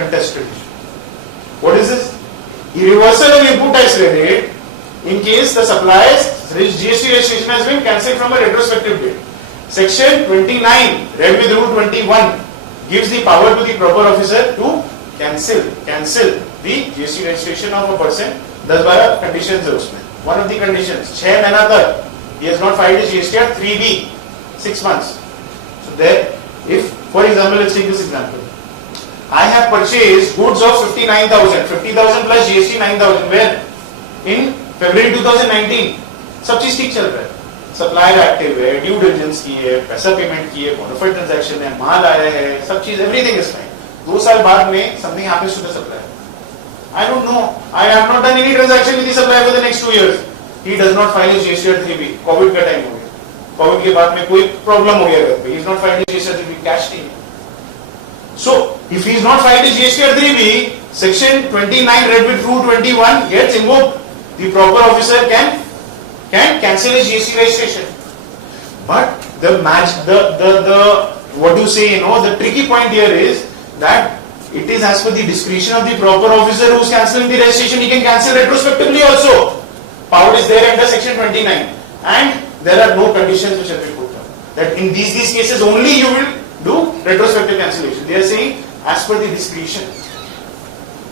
contested issue. What is this? Reversal of input tax credit in case the supplier's GST registration has been cancelled from a retrospective date. Section 29, read with Rule 21, gives the power to the proper officer to cancel the GST registration of a person. 10-12 conditions है उसमें. One of the conditions, 6 महीना तक he has not filed his GST at 3B, 6 months. So there, if, for example, let's take this example. I have purchased goods of 59,000, 50,000 plus GST 9,000. Where? In February 2019. सब चीज ठीक चल रहा है. Supplier active है, due diligence की है, पैसा payment की है, bonafide transaction है, माल आया है, सब चीज, everything is fine. 2 साल बाद में something happens to the supplier. I don't know. I have not done any transaction with the supplier for the next 2 years. He does not file his GST at 3B. COVID का time हो गया. COVID के बाद में कोई problem हो गया घर पे. He is not filed his GST at 3B. Cash नहीं. So, if he is not filed his GST at 3B, Section 29 read with Rule 21 gets invoked. The proper officer can cancel his GST registration. But the what do you say? The tricky point here is that it is as per the discretion of the proper officer who is cancelling the registration. He can cancel retrospectively also. Power is there under Section 29, and there are no conditions which have been put down. That in these cases only you will do retrospective cancellation. They are saying as per the discretion.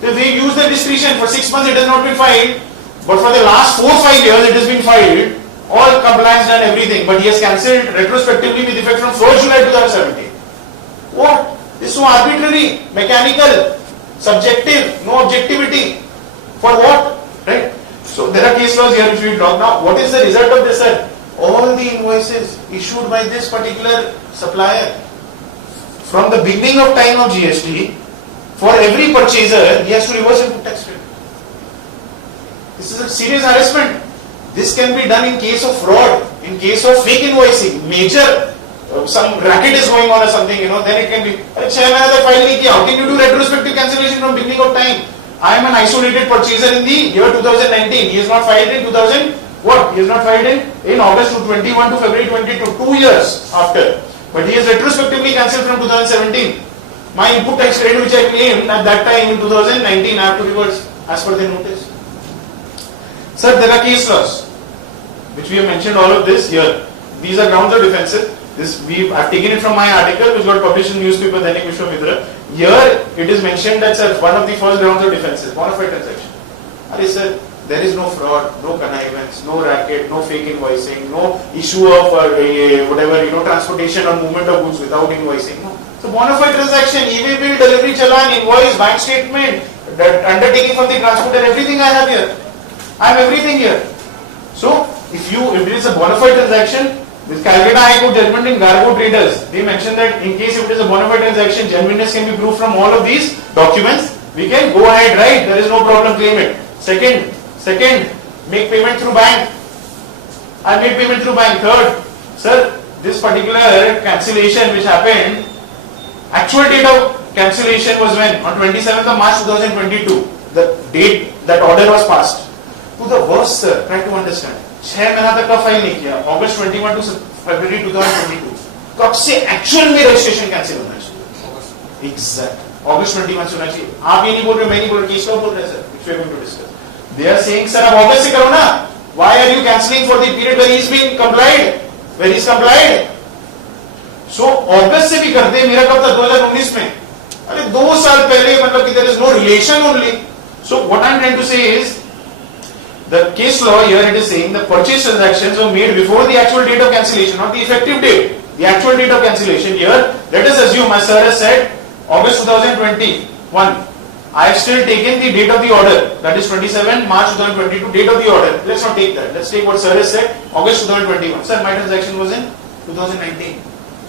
So they use the discretion. For 6 months it has not been filed, but for the last 4-5 years it has been filed. All compliance done, everything, but he has cancelled retrospectively with effect from 1st July 2017. What? This is so arbitrary, mechanical, subjective, no objectivity. For what? Right? So there are case laws here which we will talk now. What is the result of this, sir? All the invoices issued by this particular supplier, from the beginning of time of GST, for every purchaser, he has to reverse input tax credit. This is a serious harassment. This can be done in case of fraud, in case of fake invoicing, major, some racket is going on or something, then it can be, how can you do retrospective cancellation from beginning of time? I am an isolated purchaser in the year 2019. He has not filed in 2000, what? He has not filed in August 21 to February 22, 2 years after. But he has retrospectively cancelled from 2017. My input tax credit which I claimed at that time in 2019, I have to reverse as per the notice. Sir, there are case laws, which we have mentioned all of this here. These are grounds of defensive. I've taken it from my article which got published in newspaper Dainik Vishwamitra. Here it is mentioned that, sir, one of the first grounds of defensive, bonafide transaction. Sir, there is no fraud, no connivance, no racket, no fake invoicing, no issue of transportation or movement of goods without invoicing. No. So bonafide transaction, e-way bill, delivery challan, invoice, bank statement, undertaking for the transporter, everything I have here. I have everything here. So if it is a bonafide transaction, this Calcutta High Court judgment in Gargo Traders, they mentioned that in case if it is a bonafide transaction, genuineness can be proved from all of these documents. We can go ahead, right? There is no problem, claim it. Second, make payment through bank. I made payment through bank. Third, sir, this particular cancellation which happened, actual date of cancellation was when? On 27th of March 2022. The date that order was passed. To the worst, sir, try to understand. 6 महीना तक का file नहीं किया, August 21 to February 2022. कब से actual में registration cancel होना चाहिए? Exact. August 21 से होना चाहिए. आप ये नहीं बोल रहे, मैं नहीं बोल रहा, केस लॉ बोल रहे हैं, sir, which we are going to discuss. They are saying, sir, अब August से करो ना. Why are you cancelling for the period when he's been complied? When he's complied? So August से भी करते, मेरा कब था 2019 में. अरे 2 साल पहले, मतलब कि there is no relation only. So what I'm trying to say is, the case law here it is saying the purchase transactions were made before the actual date of cancellation, not the effective date. The actual date of cancellation here, let us assume, as sir has said, August 2021. I have still taken the date of the order, that is 27 March 2022, date of the order. Let's not take that. Let's take what sir has said, August 2021. Sir, my transaction was in 2019.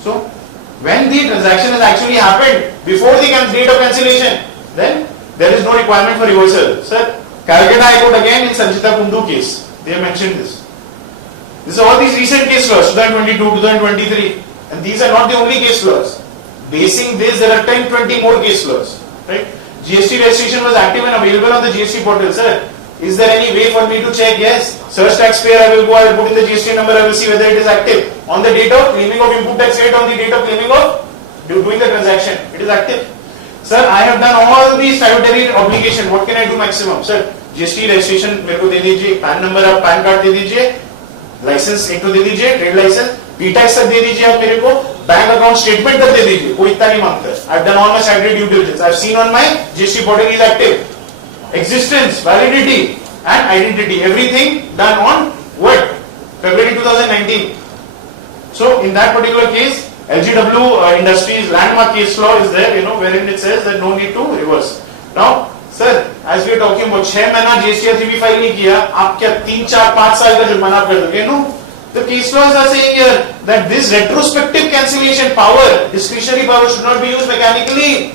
So, when the transaction has actually happened before the date of cancellation, then there is no requirement for reversal. Sir, Calcutta High Court again in Sanjita Kundu case, they have mentioned this. These are all these recent case laws, 2022, 2023, and these are not the only case laws. Basing this, there are 10-20 more case laws, right? GST registration was active and available on the GST portal. Sir, is there any way for me to check? Yes. Search taxpayer, I will go, I will put in the GST number, I will see whether it is active. On the date of claiming of input tax rate, on the date of claiming of doing the transaction, it is active. Sir, I have done all these statutory obligation. What can I do maximum? Sir, GST registration मेरे को दे दीजिए, PAN number आप PAN card दे दीजिए, licence एक तो दे दीजिए, trade licence, P-tax तक दे दीजिए आप मेरे को, बैंक अकाउंट स्टेटमेंट तक दे दीजिए, कोई इतना नहीं मांगता है. I've done all my statutory due diligence. I've seen on my GST portal is active. Existence, validity, and identity, everything done on what? February 2019. So in that particular case, LGW Industries landmark case law is there, wherein it says that no need to reverse. Now, sir, as we are talking about 6 महीना GST 3B file नहीं किया, आप क्या 3, 4, 5 साल का जुर्माना कर दोगे? No. The case laws are saying here that this retrospective cancellation power, discretionary power, should not be used mechanically.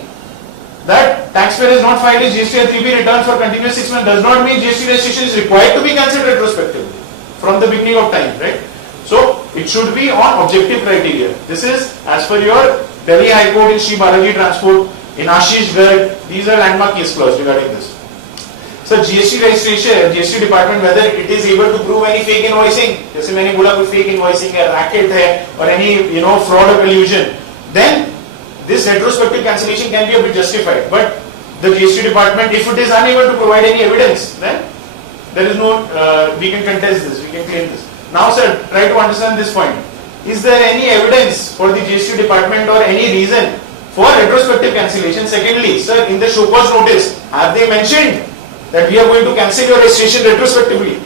That taxpayer has not filed his GST 3B return for continuous 6 months does not mean GST registration is required to be cancelled retrospectively from the beginning of time, right? So it should be on objective criteria. This is as per your Delhi High Court in Shri Balaji Transport, in Ashish Garg. These are landmark case laws regarding this. So GST registration, GST department, whether it is able to prove any fake invoicing, जैसे मैंने बोला कोई fake invoicing है, racket है, or any fraud or collusion, then this retrospective cancellation can be a bit justified. But the GST department, if it is unable to provide any evidence, then there is no, we can contest this, we can claim this. Now sir, try to understand this point. Is there any evidence for the GST department or any reason for retrospective cancellation? Secondly, sir, in the show cause notice, have they mentioned that we are going to cancel your registration retrospectively?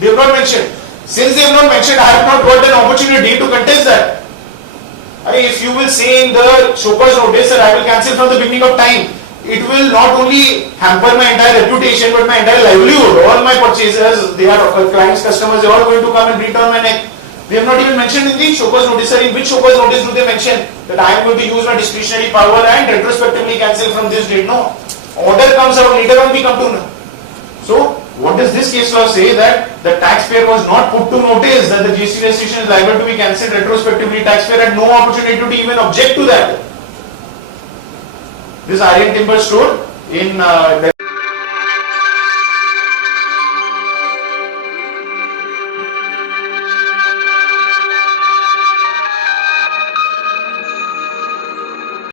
They have not mentioned. Since they have not mentioned, I have not got an opportunity to contest that. If you will say in the show cause notice that I will cancel from the beginning of time, it will not only hamper my entire reputation but my entire livelihood. All my purchasers, they are clients, customers, they are all going to come and breathe down my neck. They have not even mentioned in the show cause notice. Sir, in which show cause notice do they mention that I am going to use my discretionary power and retrospectively cancel from this date? No. Order comes out later on, we come to know. So, what does this case law say? That the taxpayer was not put to notice that the GST registration is liable to be cancelled retrospectively. Taxpayer had no opportunity to even object to that. This Aryan Timber Store in